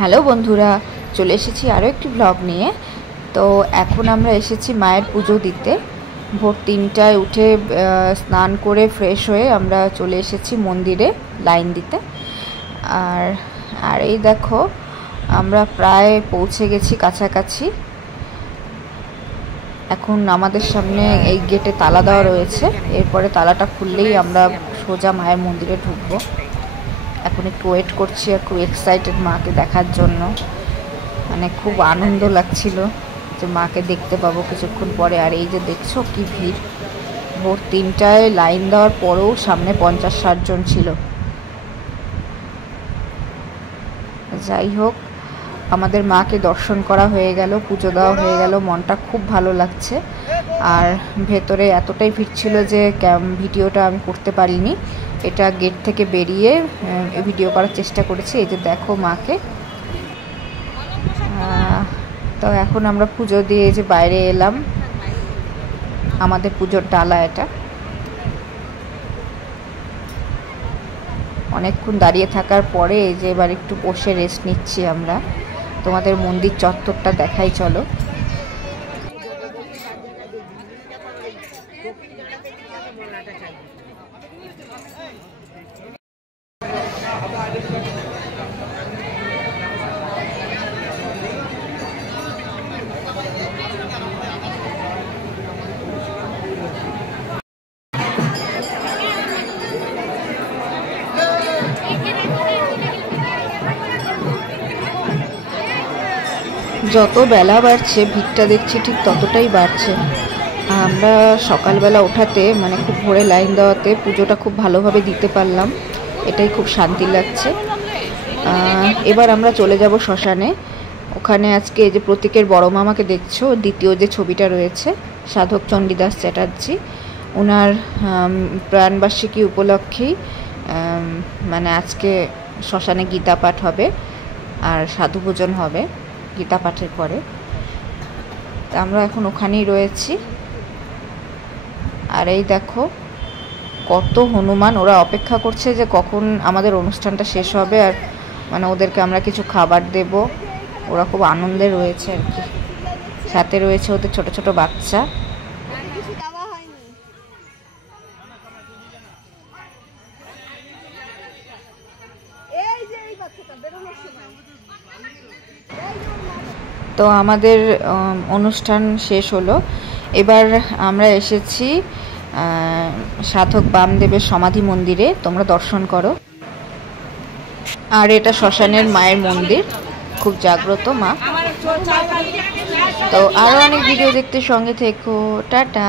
Hello বন্ধুরা, চলে এসেছি আরও একটি ব্লগ নিয়ে। তো এখন আমরা এসেছি মায়ের পুজো দিতে। ভোর 3টায় উঠে স্নান করে ফ্রেশ হয়ে আমরা চলে এসেছি মন্দিরে লাইন দিতে। আর এই দেখো, আমরা প্রায় পৌঁছে গেছি কাছাকাছি। এখন আমাদের সামনে এই গেটে তালা দেওয়া রয়েছে, এরপরে তালাটা খুললেই আমরা সোজা মায়ের মন্দিরে ঢুকবো। এখন একটু ওয়েট করছি আর খুব এক্সাইটেড মাকে দেখার জন্য। মানে খুব আনন্দ লাগছিল যে মাকে দেখতে পাবো কিছুক্ষণ পরে। আর এই যে দেখছো কি ভিড়, ভোর 3টায় লাইন দেওয়ার পরেও সামনে 50-60 জন ছিল। যাই হোক, আমাদের মাকে দর্শন করা হয়ে গেল, পুজো দেওয়া হয়ে গেল, মনটা খুব ভালো লাগছে। আর ভেতরে এতটাই ভিড় ছিল যে ভিডিওটা আমি করতে পারিনি। এটা গেট থেকে বেরিয়ে ভিডিও করার চেষ্টা করেছি। এই যে দেখো মাকে। তো এখন আমরা পুজো দিয়ে যে বাইরে এলাম, আমাদের পুজোর ডালা এটা। অনেকক্ষণ দাঁড়িয়ে থাকার পরে এই যে এবার একটু বসে রেস্ট নিচ্ছি আমরা। তোমাদের মন্দির চত্বরটা দেখাই চলো। যত বেলা বাড়ছে ভিড়টা দেখছি ঠিক ততটাই বাড়ছে। আমরা সকালবেলা ওঠাতে মানে খুব ভোরে লাইন দেওয়াতে পুজোটা খুব ভালোভাবে দিতে পারলাম, এটাই খুব শান্তি লাগছে। এবার আমরা চলে যাব শ্মশানে। ওখানে আজকে এই যে প্রতীকের বড় মামাকে দেখছো, দ্বিতীয় যে ছবিটা রয়েছে, সাধক চণ্ডীদাস চ্যাটার্জি, ওনার প্রাণবার্ষিকী উপলক্ষেই মানে আজকে শ্মশানে গীতা পাঠ হবে আর সাধু ভোজন হবে গীতা পাঠের পরে। তা আমরা এখন ওখানেই রয়েছি। আর এই দেখো কত হনুমান, ওরা অপেক্ষা করছে যে কখন আমাদের অনুষ্ঠানটা শেষ হবে আর মানে ওদেরকে আমরা কিছু খাবার দেব। ওরা খুব আনন্দে রয়েছে আর কি। সাথে রয়েছে ওদের ছোট ছোট বাচ্চা। তো আমাদের অনুষ্ঠান শেষ হলো। এবার আমরা এসেছি সাধক বামদেবের সমাধি মন্দিরে, তোমরা দর্শন করো। আর এটা শ্মশানের মায়ের মন্দির, খুব জাগ্রত মা। তো আরও অনেক ভিডিও দেখতে সঙ্গে থেকো। টাটা।